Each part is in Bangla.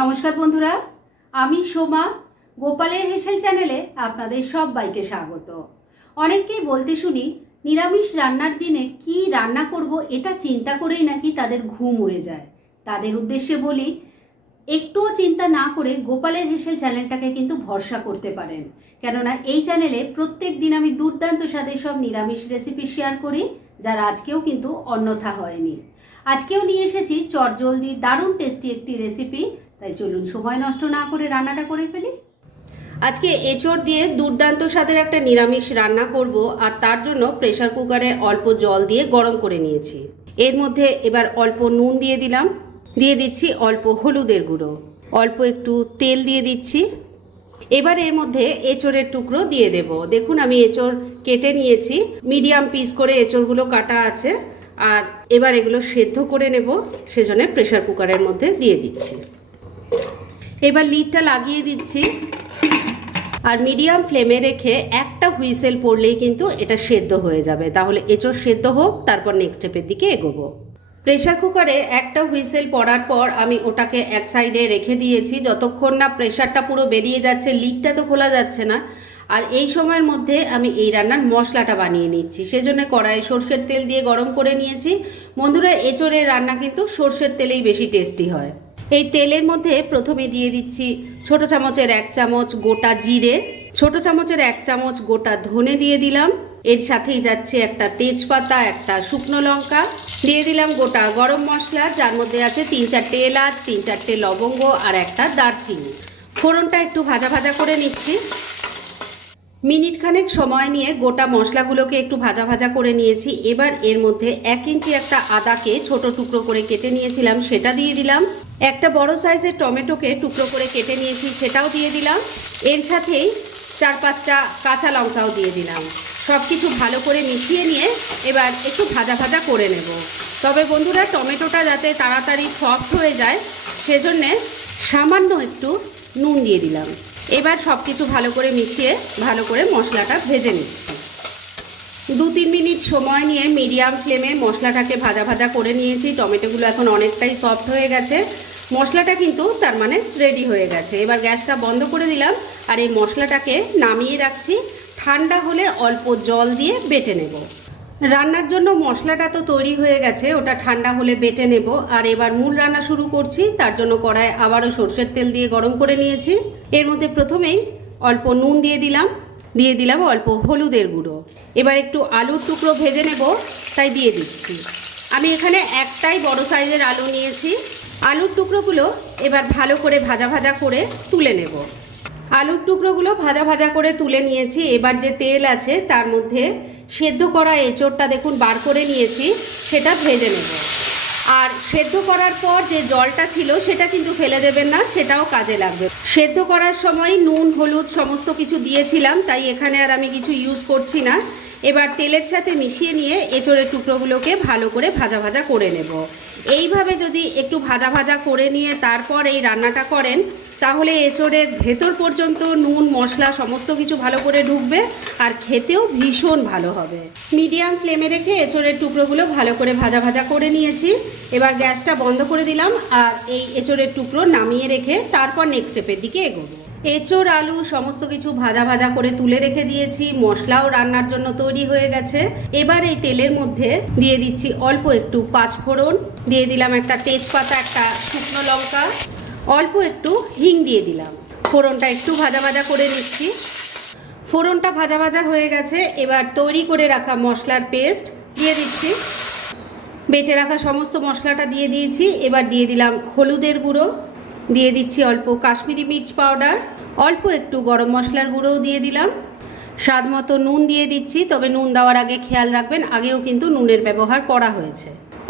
নমস্কার বন্ধুরা, আমি সোমা। গোপালের হেসেল চ্যানেলে আপনাদের সবাইকে স্বাগত। অনেককেই বলতে শুনি নিরামিষ রান্নার দিনে কি রান্না করব এটা চিন্তা করেই নাকি তাদের ঘুম উড়ে যায়। তাদের উদ্দেশ্যে বলি, একটুও চিন্তা না করে গোপালের হেসেল চ্যানেলটাকে কিন্তু ভরসা করতে পারেন। কেননা এই চ্যানেলে প্রত্যেক দিন আমি দুর্দান্ত স্বাদের সব নিরামিষ রেসিপি শেয়ার করি, যার আজকেও কিন্তু অন্যথা হয়নি। আজকেও নিয়ে এসেছি চটজলদি দারুণ টেস্টি একটি রেসিপি। তাই চলুন সময় নষ্ট না করে রান্নাটা করে ফেলি। আজকে এঁচড় দিয়ে দুর্দান্ত স্বাদের একটা নিরামিষ রান্না করব, আর তার জন্য প্রেসার কুকারে অল্প জল দিয়ে গরম করে নিয়েছি। এর মধ্যে এবার অল্প নুন দিয়ে দিলাম, দিয়ে দিচ্ছি অল্প হলুদের গুঁড়ো, অল্প একটু তেল দিয়ে দিচ্ছি। এবার এর মধ্যে এঁচড়ের টুকরো দিয়ে দেব। দেখুন আমি এঁচড় কেটে নিয়েছি, মিডিয়াম পিস করে এঁচড়গুলো কাটা আছে। আর এবার এগুলো সেদ্ধ করে নেব, সেজন্য প্রেসার কুকারের মধ্যে দিয়ে দিচ্ছি। এবার লিডটা লাগিয়ে দিচ্ছি আর মিডিয়াম ফ্লেমে রেখে একটা হুইসেল পড়লেই কিন্তু এটা সেদ্ধ হয়ে যাবে। তাহলে এঁচড় সেদ্ধ হোক, তারপর নেক্সট স্টেপের দিকে এগোবো। প্রেসার কুকারে একটা হুইসেল পড়ার পর আমি ওটাকে এক সাইডে রেখে দিয়েছি, যতক্ষণ না প্রেসারটা পুরো বেরিয়ে যাচ্ছে। লিডটা তো খোলা যাচ্ছে না। আর এই সময়ের মধ্যে আমি এই রান্নার মশলাটা বানিয়ে নিচ্ছি। সেজন্য কড়াইয়ে সর্ষের তেল দিয়ে গরম করে নিয়েছি। বন্ধুরা, এঁচড়ের রান্না কিন্তু সর্ষের তেলেই বেশি টেস্টি হয়। এই তেলের মধ্যে প্রথমে দিয়ে দিচ্ছি ছোট চামচের 1 চামচ গোটা জিরে, ছোট চামচের 1 চামচ গোটা ধনে দিয়ে দিলাম। এর সাথেই যাচ্ছে একটা তেজপাতা, একটা শুকনো লঙ্কা, দিয়ে দিলাম গোটা গরম মশলা, যার মধ্যে আছে 3-4টে এলাচ, 3-4টে লবঙ্গ আর একটা দারচিনি। ফোড়নটা একটু ভাজা ভাজা করে নিচ্ছি। মিনিট খানেক সময় নিয়ে গোটা মশলাগুলোকে একটু ভাজা ভাজা করে নিয়েছি। এবার এর মধ্যে 1 ইঞ্চি একটা আদাকে ছোট টুকরো করে কেটে নিয়েছিলাম, সেটা দিয়ে দিলাম। একটা বড় সাইজের টমেটোকে টুকরো করে কেটে নিয়েছি, সেটাও দিয়ে দিলাম। এর সাথেই 4-5টা কাঁচা লঙ্কাও দিয়ে দিলাম। সব কিছু ভালো করে মিশিয়ে নিয়ে এবার একটু ভাজা ভাজা করে নেব। তবে বন্ধুরা, টমেটোটা যাতে তাড়াতাড়ি সফট হয়ে যায়, সেজন্যে সামান্য একটু নুন দিয়ে দিলাম। এবার সব কিছু ভালো করে মিশিয়ে ভালো করে মশলাটা ভেজে নিচ্ছি। 2-3 মিনিট সময় নিয়ে মিডিয়াম ফ্লেমে মশলাটাকে ভাজা ভাজা করে নিয়েছি। টমেটোগুলো এখন অনেকটাই সফট হয়ে গেছে। মশলাটা কিন্তু তার মানে রেডি হয়ে গেছে। এবার গ্যাসটা বন্ধ করে দিলাম আর এই মশলাটাকে নামিয়ে রাখছি। ঠান্ডা হলে অল্প জল দিয়ে বেটে নেব। রান্নার জন্য মশলাটা তো তৈরি হয়ে গেছে, ওটা ঠান্ডা হলে বেটে নেব। আর এবার মূল রান্না শুরু করছি। তার জন্য কড়ায় আবারও সর্ষের তেল দিয়ে গরম করে নিয়েছি। এর মধ্যে প্রথমেই অল্প নুন দিয়ে দিলাম অল্প হলুদের গুঁড়ো। এবার একটু আলুর টুকরো ভেজে নেব, তাই দিয়ে দিচ্ছি। আমি এখানে একটাই বড় সাইজের আলু নিয়েছি। আলুর টুকরোগুলো এবার ভালো করে ভাজা ভাজা করে তুলে নেব। আলুর টুকরোগুলো ভাজা ভাজা করে তুলে নিয়েছি। এবার যে তেল আছে তার মধ্যে সেদ্ধ করা এঁচড়টা দেখুন বার করে নিয়েছি, সেটা ভেজে নেব। আর সেদ্ধ করার পর যে জলটা ছিল সেটা কিন্তু ফেলে দেবেন না, সেটাও কাজে লাগবে। সেদ্ধ করার সময় নুন হলুদ সমস্ত কিছু দিয়েছিলাম, তাই এখানে আর আমি কিছু ইউজ করছি না। এবার তেলের সাথে মিশিয়ে নিয়ে এঁচড়ের টুকরোগুলোকে ভালো করে ভাজা ভাজা করে নেব। এইভাবে যদি একটু ভাজা ভাজা করে নিয়ে তারপর এই রান্নাটা করেন, তাহলে এঁচড়ের ভেতর পর্যন্ত নুন মশলা সমস্ত কিছু ভালো করে ঢুকবে আর খেতেও ভীষণ ভালো হবে। মিডিয়াম ফ্লেমে রেখে এঁচড়ের টুকরোগুলো ভালো করে ভাজা ভাজা করে নিয়েছি। এবার গ্যাসটা বন্ধ করে দিলাম আর এই এঁচড়ের টুকরো নামিয়ে রেখে তারপর নেক্সট স্টেপের দিকে এগোবো। এঁচড় আলু সমস্ত কিছু ভাজা ভাজা করে তুলে রেখে দিয়েছি। মশলাও রান্নার জন্য তৈরি হয়ে গেছে। এবার এই তেলের মধ্যে দিয়ে দিচ্ছি অল্প একটু 5 ফোড়ন, দিয়ে দিলাম একটা তেজপাতা, একটা শুকনো লঙ্কা, অল্প একটু হিং দিয়ে দিলাম। ফোড়নটা একটু ভাজা ভাজা করে নিচ্ছি। ফোড়নটা ভাজা ভাজা হয়ে গেছে। এবার তৈরি করে রাখা মশলার পেস্ট দিয়ে দিচ্ছি। বেটে রাখা সমস্ত মশলাটা দিয়ে দিয়েছি। এবার দিয়ে দিলাম হলুদের গুঁড়ো, দিয়ে দিচ্ছি অল্প কাশ্মীরি মির্চ পাউডার, অল্প একটু গরম মশলার গুঁড়োও দিয়ে দিলাম। স্বাদ মতো নুন দিয়ে দিচ্ছি, তবে নুন দেওয়ার আগে খেয়াল রাখবেন আগেও কিন্তু নুনের ব্যবহার করা হয়েছে।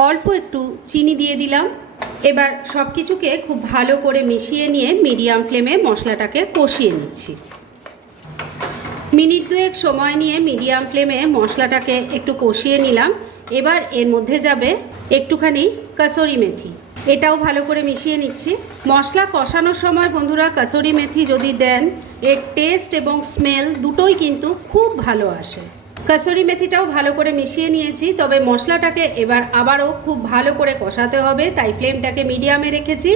অল্প একটু চিনি দিয়ে দিলাম। এবার সব কিছুকে খুব ভালো করে মিশিয়ে নিয়ে মিডিয়াম ফ্লেমে মশলাটাকে কষিয়ে নিচ্ছি। মিনিট 2 সময় নিয়ে মিডিয়াম ফ্লেমে মশলাটাকে একটু কষিয়ে নিলাম। এবার এর মধ্যে যাবে একটুখানি কাসুরি মেথি, এটাও ভালো করে মিশিয়ে নিচ্ছি। মশলা কষানোর সময় বন্ধুরা কাসুরি মেথি যদি দেন, এর টেস্ট এবং স্মেল দুটোই কিন্তু খুব ভালো আসে। কাসুরি মেথিটাও ভালো করে মিশিয়ে নিয়েছি, তবে মশলাটাকে এবার আবারও খুব ভালো করে কষাতে হবে, তাই ফ্লেমটাকে মিডিয়ামে রেখেছি।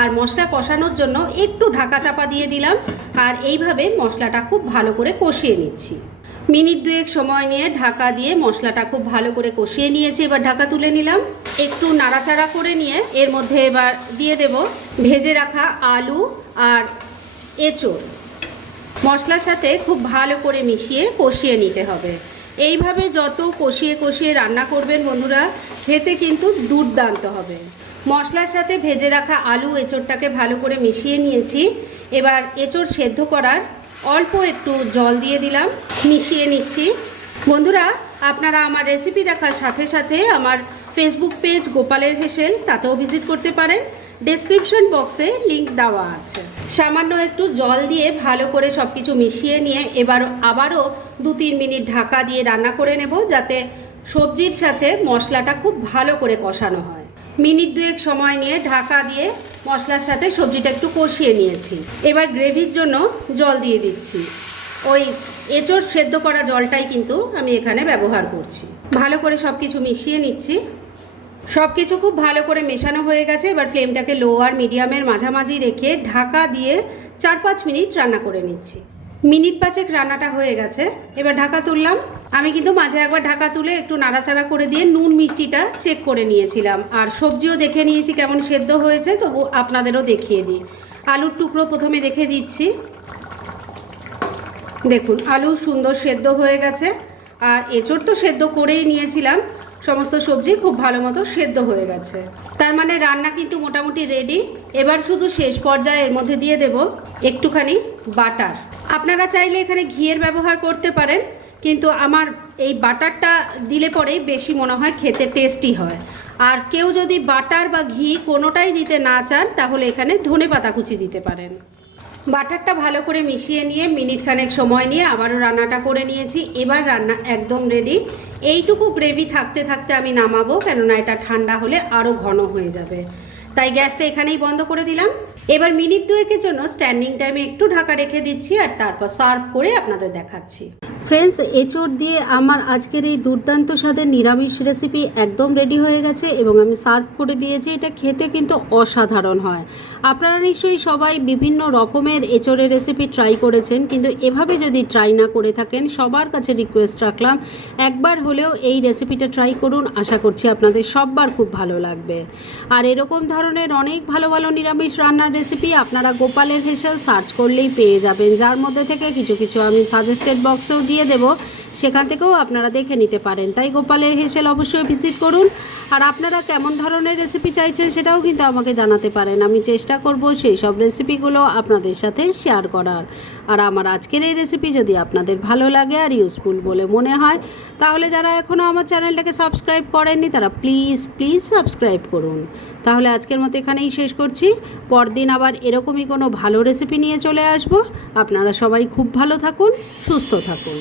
আর মশলা কষানোর জন্য একটু ঢাকা চাপা দিয়ে দিলাম, আর এইভাবে মশলাটা খুব ভালো করে কষিয়ে নিচ্ছি। মিনিট 2 সময় নিয়ে ঢাকা দিয়ে মশলাটা খুব ভালো করে কষিয়ে নিয়েছি। এবার ঢাকা তুলে নিলাম, একটু নাড়াচাড়া করে নিয়ে এর মধ্যে এবার দিয়ে দেব ভেজে রাখা আলু আর এঁচোড়। মশলার সাথে খুব ভালো করে মিশিয়ে কষিয়ে নিতে হবে। এইভাবে যত কষিয়ে কষিয়ে রান্না করবেন বন্ধুরা, খেতে কিন্তু দুর্দান্ত হবে। মশলার সাথে ভেজে রাখা আলু এঁচোড়টাকে ভালো করে মিশিয়ে নিয়েছি। এবার এঁচোড় সেদ্ধ করার অল্প একটু জল দিয়ে দিলাম, মিশিয়ে নিচ্ছি। বন্ধুরা, আপনারা আমার রেসিপি দেখার সাথে সাথে আমার ফেসবুক পেজ গোপালের হেসেল, তাতেও ভিজিট করতে পারেন। ডেসক্রিপশন বক্সে লিংক দেওয়া আছে। সামান্য একটু জল দিয়ে ভালো করে সব কিছু মিশিয়ে নিয়ে এবার আবারও 2-3 মিনিট ঢাকা দিয়ে রান্না করে নেব, যাতে সবজির সাথে মশলাটা খুব ভালো করে কষানো হয়। মিনিট 2 সময় নিয়ে ঢাকা দিয়ে মশলার সাথে সবজিটা একটু কষিয়ে নিয়েছি। এবার গ্রেভির জন্য জল দিয়ে দিচ্ছি। ওই এঁচোড় সেদ্ধ করা জলটাই কিন্তু আমি এখানে ব্যবহার করছি। ভালো করে সব কিছু মিশিয়ে নিচ্ছি। সব কিছু খুব ভালো করে মেশানো হয়ে গেছে। এবার ফ্লেমটাকে লো আর মিডিয়ামের মাঝামাঝি রেখে ঢাকা দিয়ে 4-5 মিনিট রান্না করে নিচ্ছি। মিনিট 5 রান্নাটা হয়ে গেছে। এবার ঢাকা তুললাম। আমি কিন্তু মাঝে একবার ঢাকা তুলে একটু নাড়াচাড়া করে দিয়ে নুন মিষ্টিটা চেক করে নিয়েছিলাম, আর সবজিও দেখে নিয়েছি কেমন সেদ্ধ হয়েছে, তবু আপনাদেরও দেখিয়ে দিই। আলুর টুকরো প্রথমে রেখে দিচ্ছি। দেখুন, আলু সুন্দর সেদ্ধ হয়ে গেছে, আর এঁচোড় তো সেদ্ধ করেই নিয়েছিলাম। সমস্ত সবজি খুব ভালো মতো সেদ্ধ হয়ে গেছে, তার মানে রান্না কিন্তু মোটামুটি রেডি। এবার শুধু শেষ পর্যায়ে এর মধ্যে দিয়ে দেব একটুখানি বাটার। আপনারা চাইলে এখানে ঘিয়ের ব্যবহার করতে পারেন, কিন্তু আমার এই বাটারটা দিলে পরেই বেশি মনে হয় খেতে টেস্টি হয়। আর কেউ যদি বাটার বা ঘি কোনোটাই দিতে না চান, তাহলে এখানে ধনেপাতা কুচি দিতে পারেন। বাটারটা ভালো করে মিশিয়ে নিয়ে মিনিট খানেক সময় নিয়ে আবারও রান্নাটা করে নিয়েছি। এবার রান্না একদম রেডি। এইটুকু গ্রেভি থাকতে থাকতে আমি নামাবো, কেননা এটা ঠান্ডা হলে আরও ঘন হয়ে যাবে। তাই গ্যাসটা এখানেই বন্ধ করে দিলাম। এবার মিনিট 2 জন্য স্ট্যান্ডিং টাইমে একটু ঢাকা রেখে দিচ্ছি, আর তারপর সার্ভ করে আপনাদের দেখাচ্ছি। ফ্রেন্ডস, এঁচোড় দিয়ে আমার আজকের এই দুর্দান্ত স্বাদের নিরামিষ রেসিপি একদম রেডি হয়ে গেছে এবং আমি সার্ভ করে দিয়েছি। এটা খেতে কিন্তু অসাধারণ হয়। আপনারা নিশ্চয়ই সবাই বিভিন্ন রকমের এঁচোড়ের রেসিপি ট্রাই করেছেন, কিন্তু এভাবে যদি ট্রাই না করে থাকেন, সবার কাছে রিকোয়েস্ট রাখলাম একবার হলেও এই রেসিপিটা ট্রাই করুন। আশা করছি আপনাদের সববার খুব ভালো লাগবে। আর এরকম ধরনের অনেক ভালো ভালো নিরামিষ রান্নার রেসিপি আপনারা গোপালের হেসেল সার্চ করলেই পেয়ে যাবেন, যার মধ্যে থেকে কিছু কিছু আমি সাজেস্টেড বক্সেও দিয়ে দেব, সেখান থেকেও আপনারা দেখে নিতে পারেন। তাই গোপালের হেসেল অবশ্যই ভিজিট করুন। আর আপনারা কেমন ধরনের রেসিপি চাইছেন সেটাও কিন্তু আমাকে জানাতে পারেন। আমি চেষ্টা করব সেই সব রেসিপিগুলো আপনাদের সাথে শেয়ার করার। আর আমার আজকের এই রেসিপি যদি আপনাদের ভালো লাগে আর ইউজফুল বলে মনে হয়, তাহলে যারা এখনও আমার চ্যানেলটাকে সাবস্ক্রাইব করেননি তারা প্লিজ সাবস্ক্রাইব করুন। তাহলে আজকের মতো এখানেই শেষ করছি। পরদিন আবার এরকমই কোনো ভালো রেসিপি নিয়ে চলে আসব। আপনারা সবাই খুব ভালো থাকুন, সুস্থ থাকুন।